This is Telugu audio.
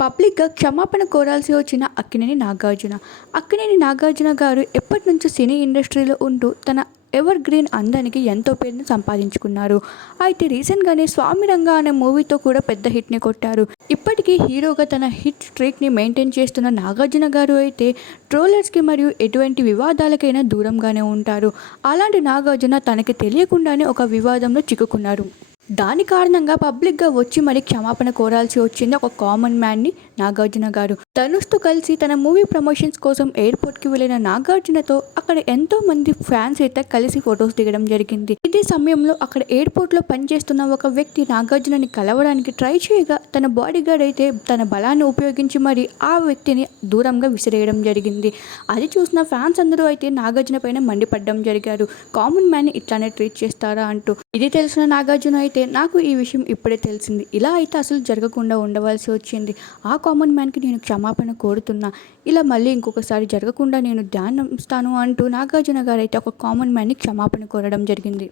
పబ్లిక్గా క్షమాపణ కోరాల్సి వచ్చిన అక్కినేని నాగార్జున. అక్కినేని నాగార్జున గారు ఎప్పటి నుంచో సినీ ఇండస్ట్రీలో ఉంటూ తన ఎవర్ గ్రీన్ అందానికి ఎంతో పేరును సంపాదించుకున్నారు. అయితే రీసెంట్గానే స్వామి రంగా అనే మూవీతో కూడా పెద్ద హిట్ని కొట్టారు. ఇప్పటికీ హీరోగా తన హిట్ స్ట్రీక్ని మెయింటైన్ చేస్తున్న నాగార్జున గారు అయితే ట్రోలర్స్కి మరియు ఎటువంటి వివాదాలకైనా దూరంగానే ఉంటారు. అలాంటి నాగార్జున తనకి తెలియకుండానే ఒక వివాదంలో చిక్కుకున్నారు. దాని కారణంగా పబ్లిక్గా వచ్చి మరి క్షమాపణ కోరాల్సి వచ్చింది ఒక కామన్ మ్యాన్ని నాగార్జున గారు. ధనుష్తో కలిసి తన మూవీ ప్రమోషన్స్ కోసం ఎయిర్పోర్ట్కి వెళ్ళిన నాగార్జునతో అక్కడ ఎంతో మంది ఫ్యాన్స్ అయితే కలిసి ఫొటోస్ దిగడం జరిగింది. ఇదే సమయంలో అక్కడ ఎయిర్పోర్ట్లో పనిచేస్తున్న ఒక వ్యక్తి నాగార్జునని కలవడానికి ట్రై చేయగా తన బాడీ గార్డ్ అయితే తన బలాన్ని ఉపయోగించి మరి ఆ వ్యక్తిని దూరంగా విసిరేయడం జరిగింది. అది చూసిన ఫ్యాన్స్ అందరూ అయితే నాగార్జున పైన మండిపడడం జరిగారు. కామన్ మ్యాన్ ఇట్లానే ట్రీట్ చేస్తారా అంటూ ఇది తెలిసిన నాగార్జున అయితే నాకు ఈ విషయం ఇప్పుడే తెలిసింది. ఇలా అయితే అసలు జరగకుండా ఉండవలసి వచ్చింది. ఆ కామన్ మ్యాన్కి నేను క్షమాపణ కోరుతున్నా. ఇలా మళ్ళీ ఇంకొకసారి జరగకుండా నేను ధ్యానం ఇస్తాను అంటూ నాగార్జున గారు అయితే ఒక కామన్ మ్యాన్ని క్షమాపణ కోరడం జరిగింది.